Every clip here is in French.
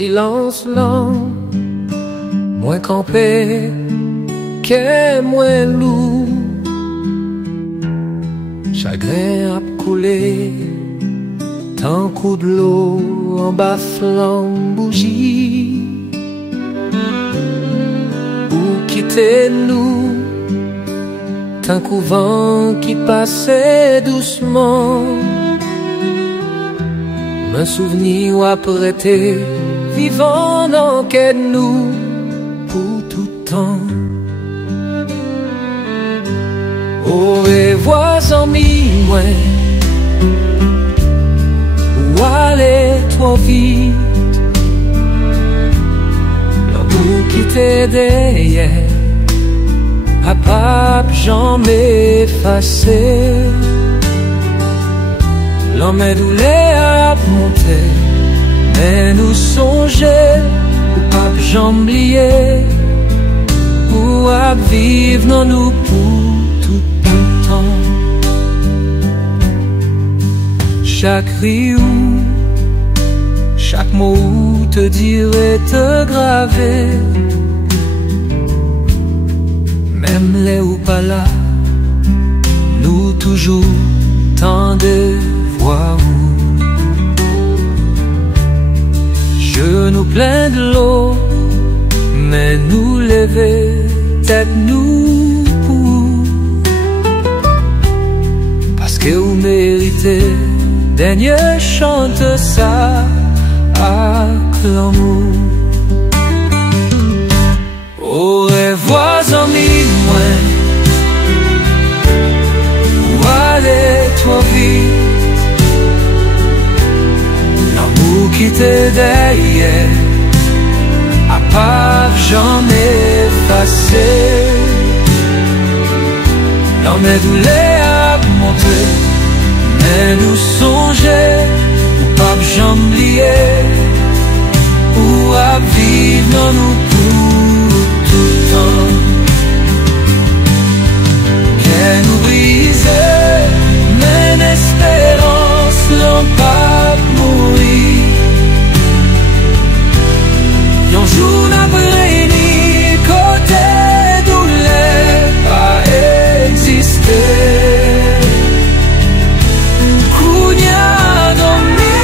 silence lent, moins campé, qu'est moins lourd. Chagrin a coulé, tant coup de l'eau en bas flamme bougie. Ou quittez-nous, tant couvent qui passait doucement. Un souvenir ou apprêté, vivant dans quel nous pour tout temps. Au revoir amis, moi, où aller trop vite, l'amour qui t'est derrière, à pas jamais effacé. L'homme doulé à monter, mais nous songer, ou pas j'oublier, ou à vivre dans nous pour tout le temps. Chaque riou, chaque mot te dirait te graver, même les ou pas là, nous toujours tant de voix où je nous plains de l'eau, mais nous lever tête nous pour, parce que vous méritez dernier chante ça à l'amour. Au revoir amis, moi, où aller trop vite, l'amour qui t'est derrière, à pas jamais effacé. L'homme est doulé à monter, mais nous songer, ou pas j'oublier, ou à vivre dans nous pour tout le temps. Qu'elle nous brise, mais l'espérance n'en pas mourir. Yon jour n'après ni côté douleur pas exister. Kounya dormi.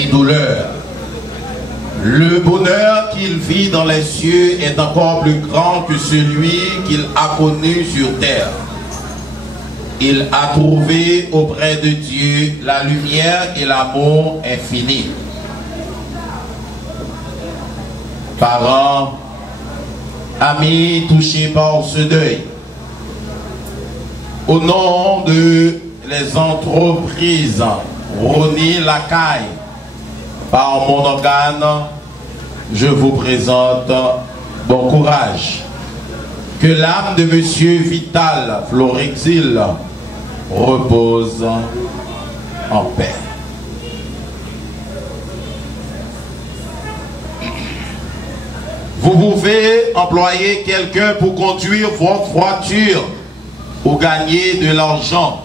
et douleur. Le bonheur qu'il vit dans les cieux est encore plus grand que celui qu'il a connu sur terre. Il a trouvé auprès de Dieu la lumière et l'amour infini. Parents, amis touchés par ce deuil, au nom de les entreprises Roni Lacaille, par mon organe, je vous présente bon courage. Que l'âme de Monsieur Vital Florexil repose en paix. Vous pouvez employer quelqu'un pour conduire votre voiture ou gagner de l'argent.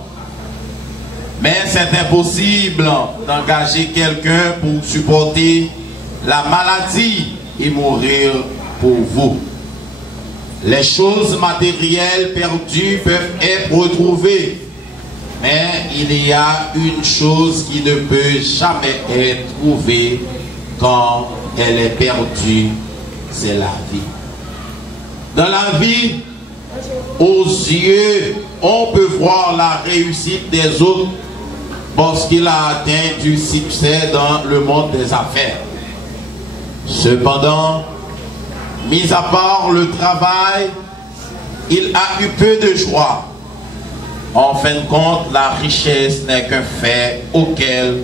Mais c'est impossible d'engager quelqu'un pour supporter la maladie et mourir pour vous. Les choses matérielles perdues peuvent être retrouvées. Mais il y a une chose qui ne peut jamais être trouvée quand elle est perdue, c'est la vie. Dans la vie, aux yeux, on peut voir la réussite des autres parce qu'il a atteint du succès dans le monde des affaires. Cependant, mis à part le travail, il a eu peu de joie. En fin de compte, la richesse n'est qu'un fait auquel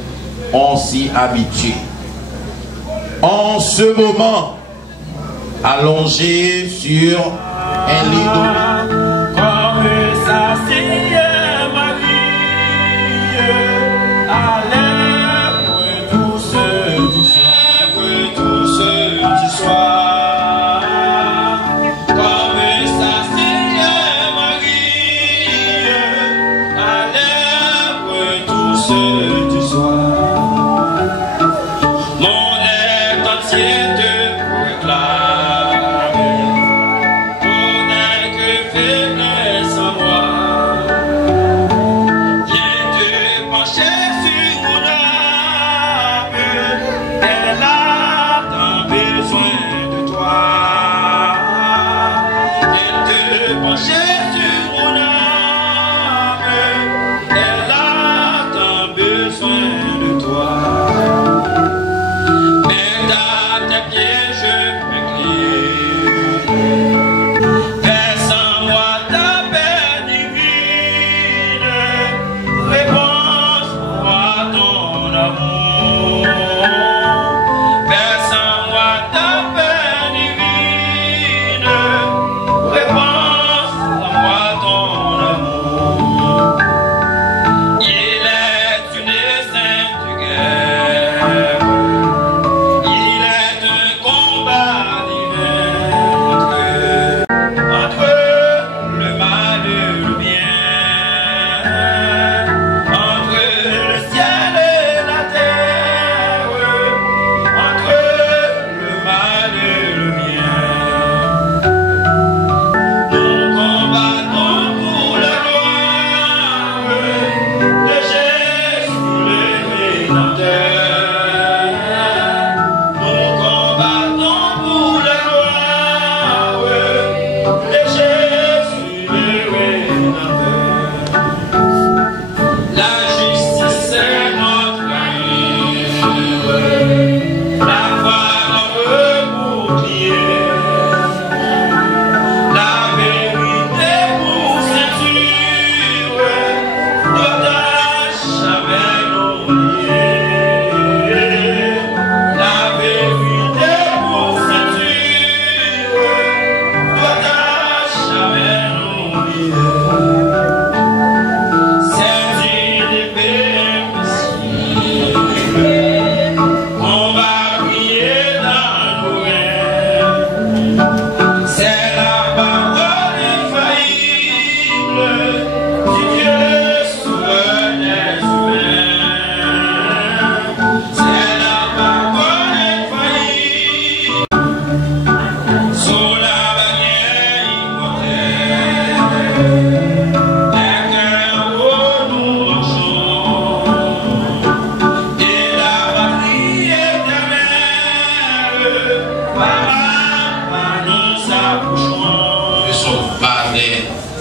on s'y habitue. En ce moment, allongé sur un lit d'eau, comme ça c'est Marie, à l'heure pour tous ceux du soir, comme ça c'est Marie, à l'heure pour tous ceux du soir, mon être entier te proclame.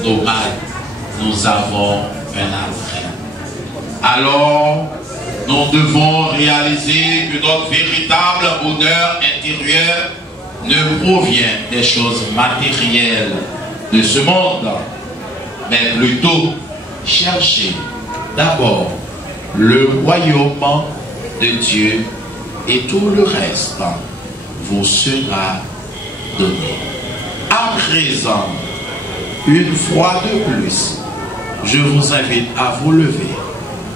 nos mal, nous avons un après. Alors, nous devons réaliser que notre véritable bonheur intérieur ne provient des choses matérielles de ce monde, mais plutôt chercher d'abord le royaume de Dieu et tout le reste vous sera donné. À présent, une fois de plus, je vous invite à vous lever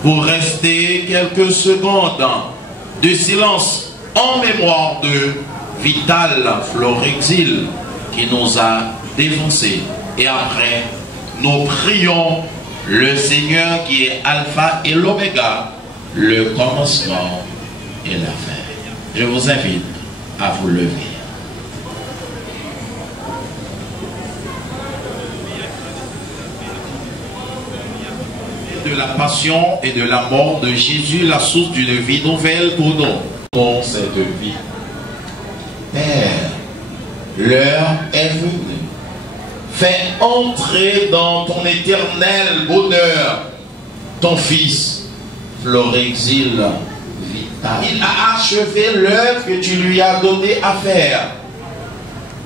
pour rester quelques secondes de silence en mémoire de Vital Florexil qui nous a défoncés. Et après, nous prions le Seigneur qui est Alpha et l'Oméga, le commencement et la fin. Je vous invite à vous lever. De la passion et de la mort de Jésus, la source d'une vie nouvelle pour nous. Pour cette vie. Père, l'heure est venue. Fais entrer dans ton éternel bonheur ton fils, Florexil Vital. Il a achevé l'œuvre que tu lui as donné à faire.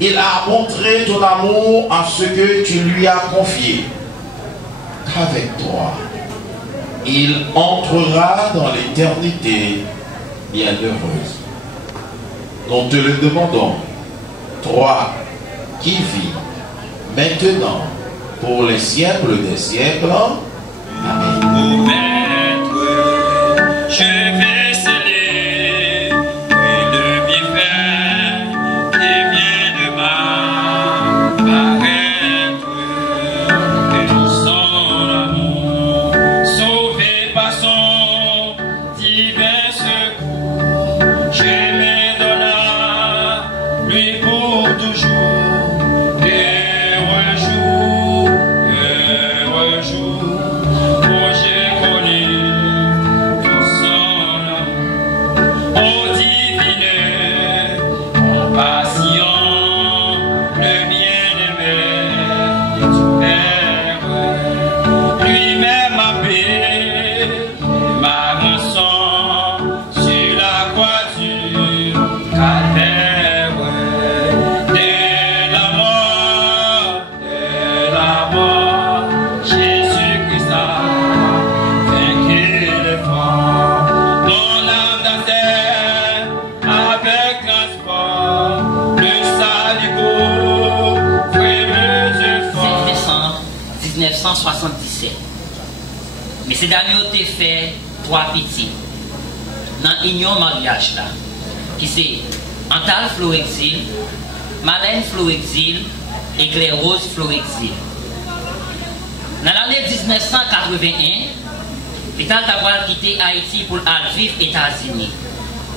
Il a montré ton amour à ce que tu lui as confié. Qu'avec toi, il entrera dans l'éternité bienheureuse. Nous te le demandons, toi qui vis maintenant pour les siècles des siècles. Amen. Ô Maître, je vais sceller une bienfait qui vient de m'apparaître, et nous son amour, sauvé par son divin secours, je me donne à lui pour toujours. Mais ces derniers ont été fait trois petits dans l'union mariage là, qui c'est Antal Florexil, Marlène Florexil et Claire Rose Florexil. Dans l'année 1981, Vital Cabral quitté Haïti pour aller vivre aux États-Unis.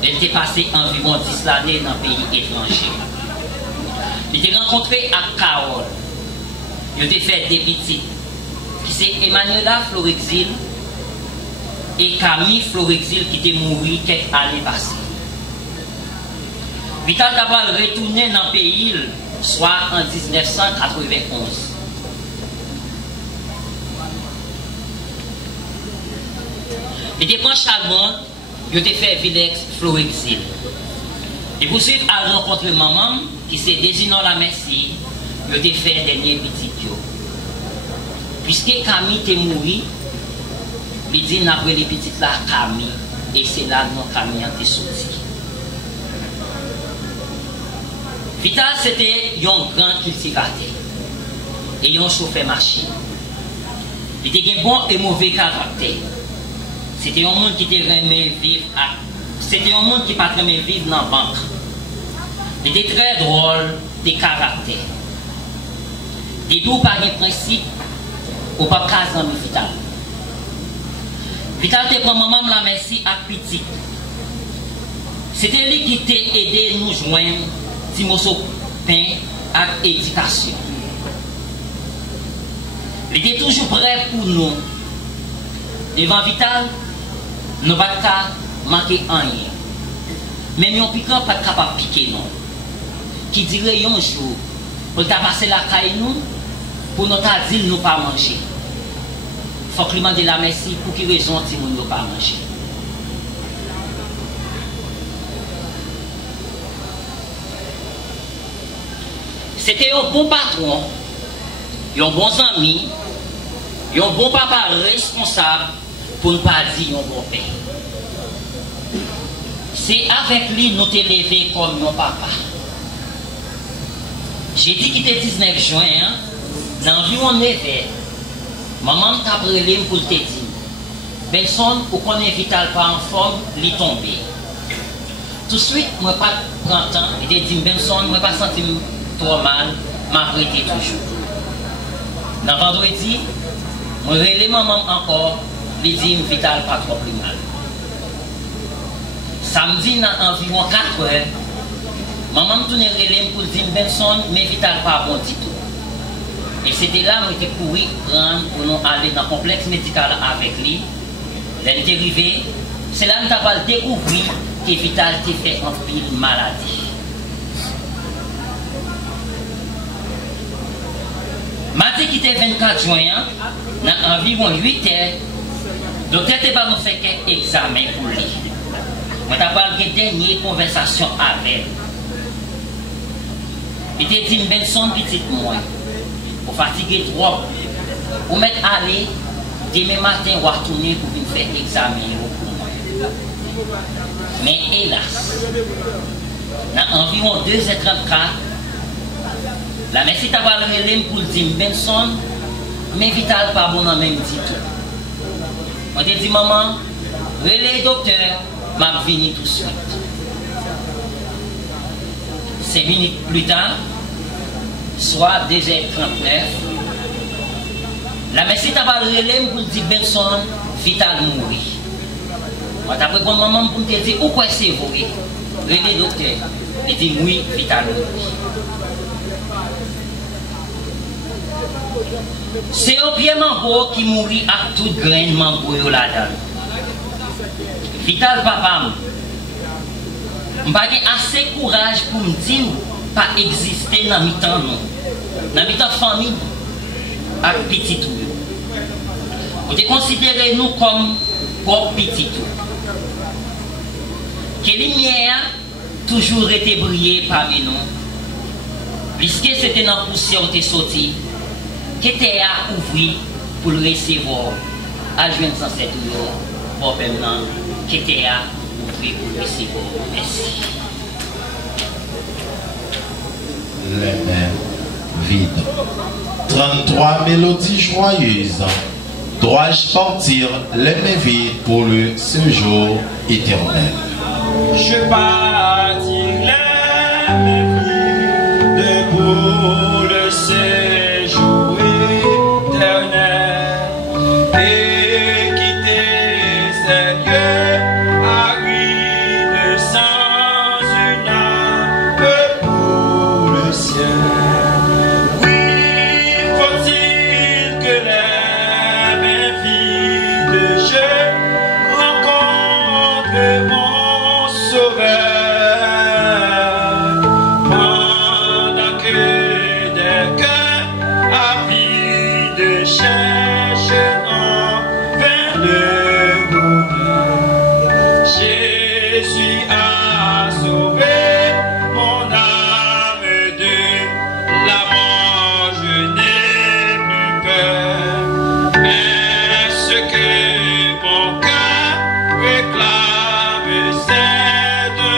Elle était passée environ 10 années dans un pays étranger. Il était rencontré à Carole. Il était fait des petits. Qui c'est Emmanuela Florexil et Camille Florexil qui étaient morts quelques années passées. Vital Cabral retourné dans le pays, soit en 1991. Il était prend Chalmont, il était fait Vilex Florexil. Et pour suivre à rencontrer maman, qui s'est désignant la Messie, il était fait dernier petit Dieu. Puisque Camille était mouru, il dit n'a pas les petites là Camille, et c'est là que Camille a été sorti. Vital c'était un grand cultivateur et un chauffeur machine. Il était un bon et mauvais caractère. C'était un monde qui était aimé vivre à... C'était un monde qui pas aimé vivre dans la banque. Il était très drôle de caractère. Des deux par des principes au pas casant de Vital. Vital te prend maman la merci à petit. C'était lui qui t'a aidé nous joindre si morceau pain à éducation. Il était toujours prêt pour nous. Devant Vital, nous ne pouvons pas manquer rien. Même un piquant pas capable de piquer non. Qui dirait un jour, pour passer la caille nous, pour nous dire nous pas manger. Il faut que lui demander la merci pour qui raison si nous ne pas manger. C'était un bon patron, un bon ami, un bon papa responsable pour ne pas dire un bon père. C'est avec lui nous t'élever comme nos papa. J'ai dit qu'il était 19 juin, dans environ 9 heures, maman t'a brûlé pour te dire, Benson, pour qu'on vital pas en forme, il tombé. Tout de suite, moi pas prendre temps, il te dit, Benson, moi pas senti trop mal, m'a prêté toujours. Dans vendredi, moi relais maman encore, il dit, vital pas trop plus mal. Samedi, dans environ 4 heures, maman me tourne relais pour dire, Benson, mais vital pas bon du tout. Et c'était là où j'étais couru prendre pour nous aller dans le complexe médical avec lui. Elle était arrivée, c'est là que nous avons découvert que Vital était fait en pile maladie. Mardi qui était 24 juin, dans environ 8 heures, le docteur n'a pas fait qu'un examen pour lui. On a parlé de dernière conversation avec elle. Il était dit, Benson, petite moi. Vous fatiguez trop, vous mettez à aller, demain matin, vous retourner pour venir faire l'examen pour moi. Mais hélas, dans environ 2h34, la merci d'avoir relé pour dire Benson, mais Vital pas bon en même dit tout. On a dit maman, relais docteur, m'a venu tout de suite. 5 minutes plus tard, soit 2h39, la merci t'a relé pour dire Benson, Vital mourir. Moi t'as pris maman pour te dire pourquoi c'est vrai. Relé docteur, il dit oui, Vital mourir. C'est un pied mambo qui mourit à toute graine mambo là-dedans. Vital papa, je n'ai pas assez de courage pour me dire pas exister dans mi temps nous, dans mi temps famille avec petit tout. On te considère nous comme pour petit tout. Que les lumière toujours été brillée parmi nous, puisque c'était dans la poussière qui est sorti, qui était à ouvrir pour le recevoir, à joindre sans cette pour maintenant, qui était à ouvrir pour le recevoir. Merci. Les mains vides. 33 mélodies joyeuses. Dois-je partir les mains vides pour le séjour éternel? Je partirai les mains vides pour le séjour éternel et quitter ces lieux arides sans une âme pour le ciel. Oui, faut-il que les mains vides je rencontre mon sauveur pendant que des cœurs avides cherchent en vain le bonheur. Jésus a sauvé mon âme de la mort, je n'ai plus peur. Mais ce que mon cœur réclame, c'est de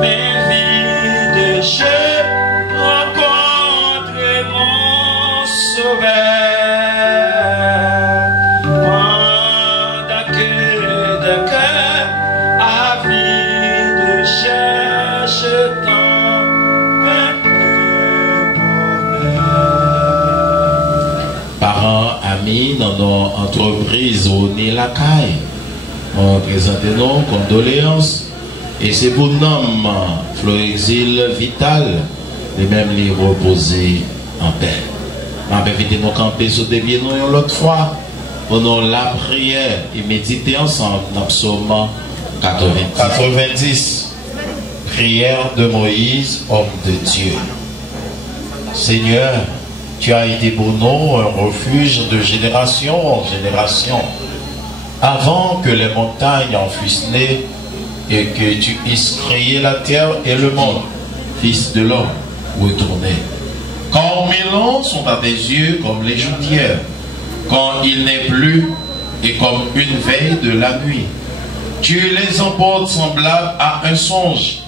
mes vies de jeu, rencontrer mon sauveur. Pendant que de cœur avide cherche tant un bonheur. Parents, amis, dans nos entreprises au Nilakai, on présente nos condoléances. Et c'est pour nous, Florexil Vital, les mêmes les reposer en paix. On va éviter nos camper sur des pieds nous l'autre fois. Pendant la prière et méditer ensemble dans Psaume 90. Prière de Moïse, homme de Dieu. Seigneur, tu as été pour nous un refuge de génération en génération. Avant que les montagnes en fussent nées et que tu eusses créé la terre et le monde, Fils de l'homme, retournez. Quand mes ans sont à tes yeux comme les jours d'hier, quand il n'est plus et comme une veille de la nuit, tu les emportes semblables à un songe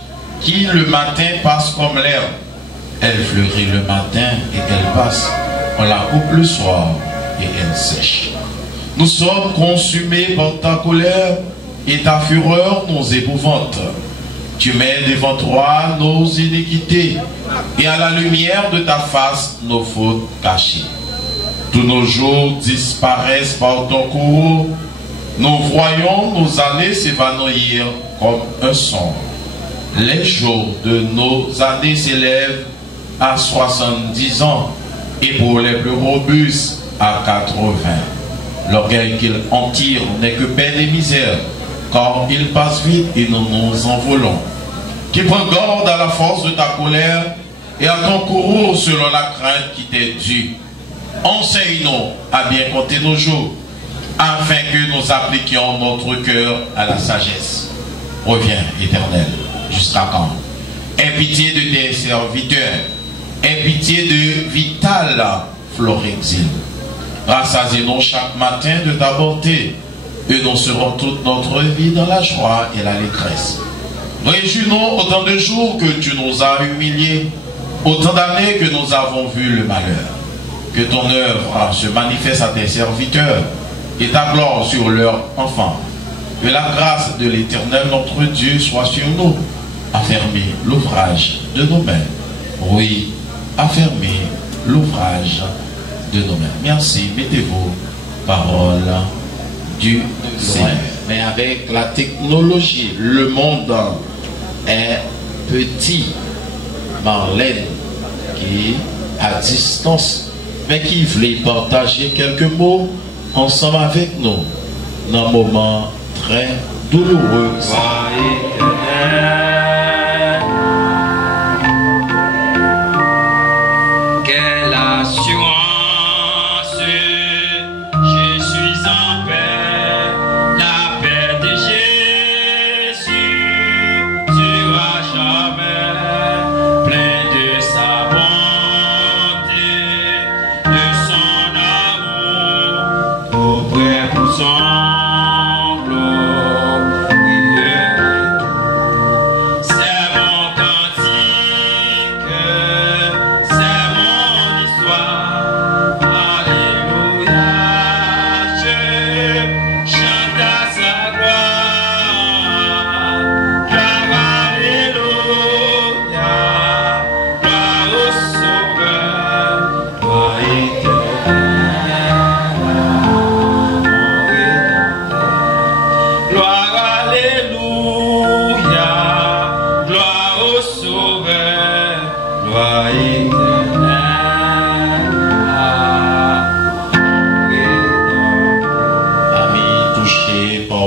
qui le matin passe comme l'herbe. Elle fleurit le matin et elle passe. On la coupe le soir et elle sèche. Nous sommes consumés par ta colère et ta fureur nous épouvante. Tu mets devant toi nos iniquités et à la lumière de ta face nos fautes cachées. Tous nos jours disparaissent par ton courroux. Nous voyons nos années s'évanouir comme un son. Les jours de nos années s'élèvent à 70 ans et pour les plus robustes à 80. L'orgueil qu'ils en tirent n'est que peine et misère, car il passe vite et nous nous envolons. Qui prend garde à la force de ta colère et à ton courroux selon la crainte qui t'est due. Enseigne-nous à bien compter nos jours, afin que nous appliquions notre cœur à la sagesse. Reviens, Éternel, jusqu'à quand? Aie pitié de tes serviteurs, aie pitié de Vital Florexil. Rassasie-nous chaque matin de ta bonté, et nous serons toute notre vie dans la joie et l'allégresse. Réjouis-nous autant de jours que tu nous as humiliés, autant d'années que nous avons vu le malheur. Que ton œuvre se manifeste à tes serviteurs et ta gloire sur leurs enfants. Que la grâce de l'Éternel notre Dieu soit sur nous. Affermis l'ouvrage de nos mains. Oui, affermis l'ouvrage de nos mains. Merci, mettez-vous, parole du Seigneur. Mais avec la technologie, le monde est petit. Marlène, qui est à distance, mais qui voulait partager quelques mots ensemble avec nous dans un moment très douloureux. Quelle assurance, je suis en paix, la paix de Jésus sera jamais plein de sa bonté, de son amour, auprès pour son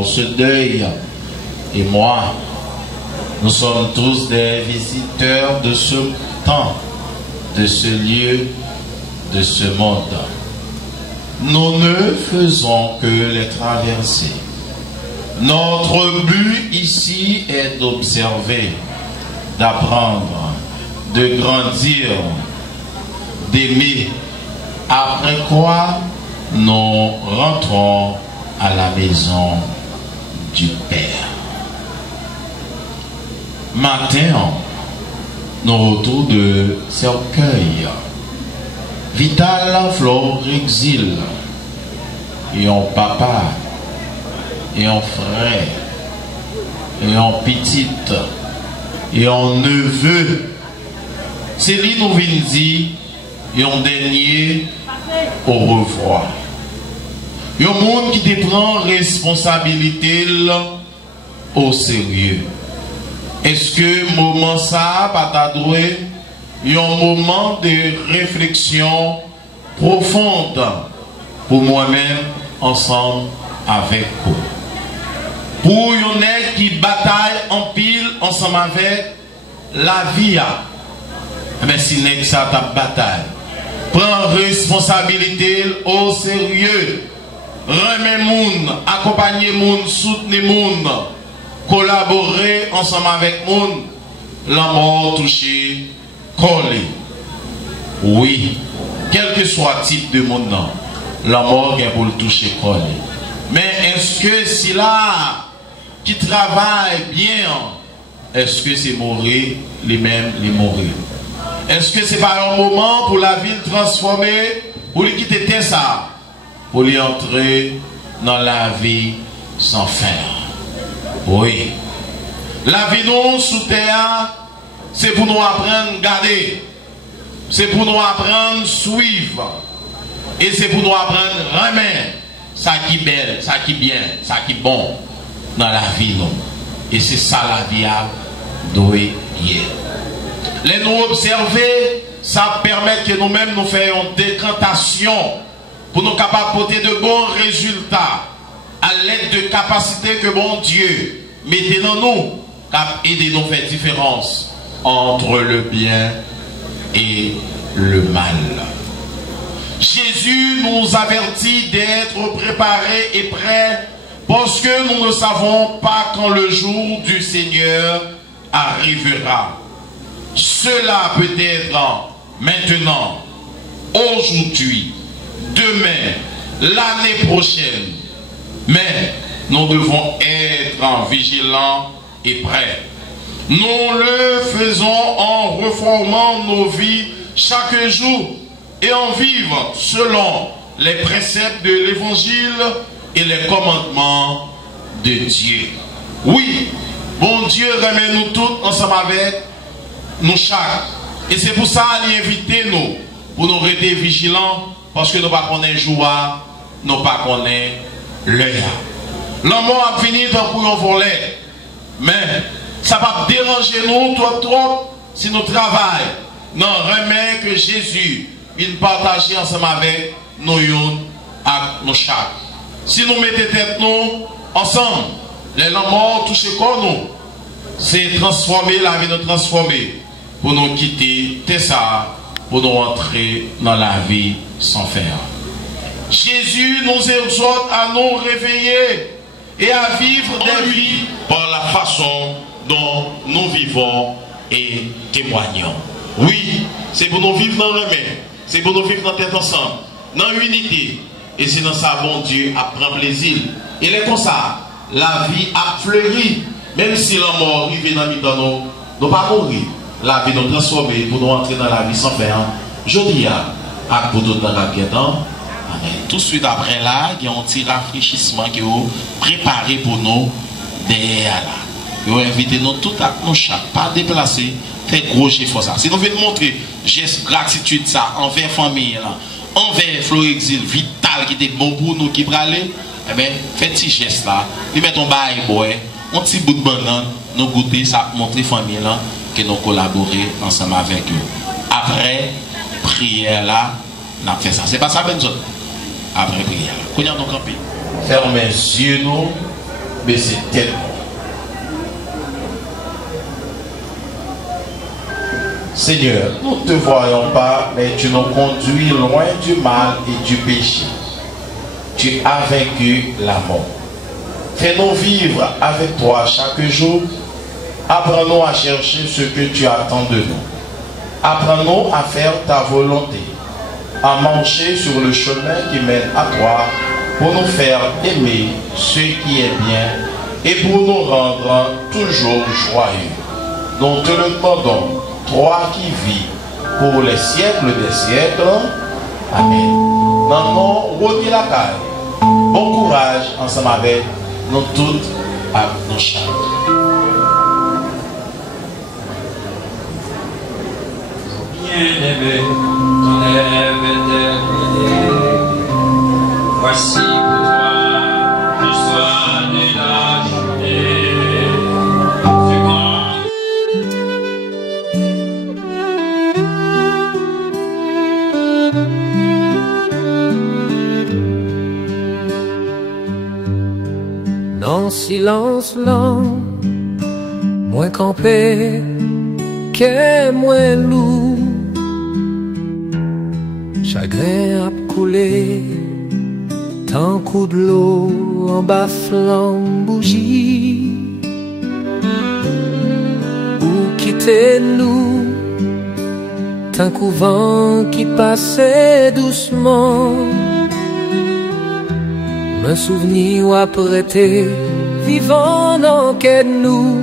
ce deuil et moi, nous sommes tous des visiteurs de ce temps, de ce lieu, de ce monde. Nous ne faisons que les traverser. Notre but ici est d'observer, d'apprendre, de grandir, d'aimer, après quoi nous rentrons à la maison du Père. matin, nous autour de cercueil. Vital Flore Exil, et un papa, et un frère, et un petite, et un neveu. C'est lui nous vient dire, et un dernier, au revoir. Il y a un monde qui te prend responsabilité au sérieux. Est-ce que moment ça, pas t'adouer, il y a un moment de réflexion profonde pour moi-même, ensemble avec vous. Pour yon qui bataille en pile ensemble avec la vie. Mais si n'est ça ta bataille, prends responsabilité au sérieux. Remet moun, accompagner moun, soutenir moun, collaborer ensemble avec moun, la mort touché, collé. Oui, quel que soit le type de monde, la mort est pour le toucher, collé. Mais est-ce que si là, qui travaille bien, est-ce que c'est mourir, les mêmes les mourir? Est-ce que c'est pas un moment pour la ville transformer, pour lui quitter ça, pour lui entrer dans la vie sans fin? Oui. La vie nous sous terre, c'est pour nous apprendre à garder. C'est pour nous apprendre à suivre. Et c'est pour nous apprendre à remettre ça qui est belle, ça qui est bien, ça qui est bon dans la vie. Non? Et c'est ça la vie à doit hier. Les nous observer, ça permet que nous-mêmes nous fassions une décantation pour nous capables de porter de bons résultats à l'aide de capacités que bon Dieu mettez dans nous, qui aider nous faire différence entre le bien et le mal. Jésus nous avertit d'être préparés et prêts parce que nous ne savons pas quand le jour du Seigneur arrivera. Cela peut être maintenant, aujourd'hui, demain, l'année prochaine. Mais nous devons être vigilants et prêts. Nous le faisons en reformant nos vies chaque jour et en vivre selon les préceptes de l'évangile et les commandements de Dieu. Oui, bon Dieu remet nous tous ensemble avec nous chaque. Et c'est pour ça qu'il invite nous, pour nous rester vigilants, parce que nous ne connaissons pas joie, nous ne connaissons pas l'heure. L'amour a fini pour un volet, mais ça va déranger nous trop si nous travaillons. Non, remet que Jésus vient partager ensemble avec nous avec nos chaque. Si nous mettons tête nous ensemble, les morts touchent comme nous, c'est transformer la vie, nous transformer pour nous quitter Tessa, pour nous entrer dans la vie sans fin. Jésus nous exhorte à nous réveiller et à vivre des vies par la façon dont nous vivons et témoignons. Oui, c'est pour nous vivre dans le même, c'est pour nous vivre dans tête ensemble, dans l'unité. Et c'est dans ça, bon Dieu, à prendre plaisir. Et les comme ça, la vie a fleuri. Même si la mort arrive dans nous, nous ne pas mourir. La vie nous transformer pour nous entrer dans la vie sans fin. Je dis à pour tout dans la guerre. Amen. Tout de suite après là, il y a un petit rafraîchissement qui est préparé pour nous derrière là. Ils ont invité nous tout à nous chaque, pas déplacer, faire gros chiffre ça. Si nous voulons montrer geste gratitude ça envers famille là, envers Flore Exil vital qui était bon pour nous qui praler, eh bien, faites petit geste là, nous mettons bail boy, un petit bout de banane, nous goûter ça, montrer famille là que nous collaborer ensemble avec eux. Après prière là, on a fait ça. C'est pas ça ben nous. Après prière. Connais donc campé. Ferme les yeux nous, baisser tête. Seigneur, nous ne te voyons pas, mais tu nous conduis loin du mal et du péché. Tu as vaincu la mort. Fais-nous vivre avec toi chaque jour. Apprends-nous à chercher ce que tu attends de nous. Apprends-nous à faire ta volonté, à marcher sur le chemin qui mène à toi pour nous faire aimer ce qui est bien et pour nous rendre toujours joyeux. nous te le demandons, toi qui vis pour les siècles des siècles. Amen. Dans nos routes la caille, bon courage ensemble avec nous toutes à nos chants. Bien-aimé, ton rêve éternel, voici pour toi l'histoire de la journée. Dans silence lent, moins campé, que moins lourd, chagrin a coulé, tant coup de l'eau en bas flamme bougie, ou quitter nous, tant couvent qui passait doucement. Un souvenir ou apprêté, vivant dans quel nous.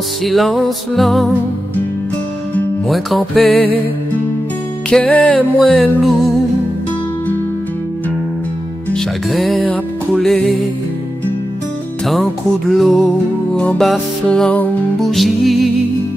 Dans silence lent, moins campé, qu'est moins lourd. Chagrin a coulé, tant coup de l'eau en bas flamme bougie.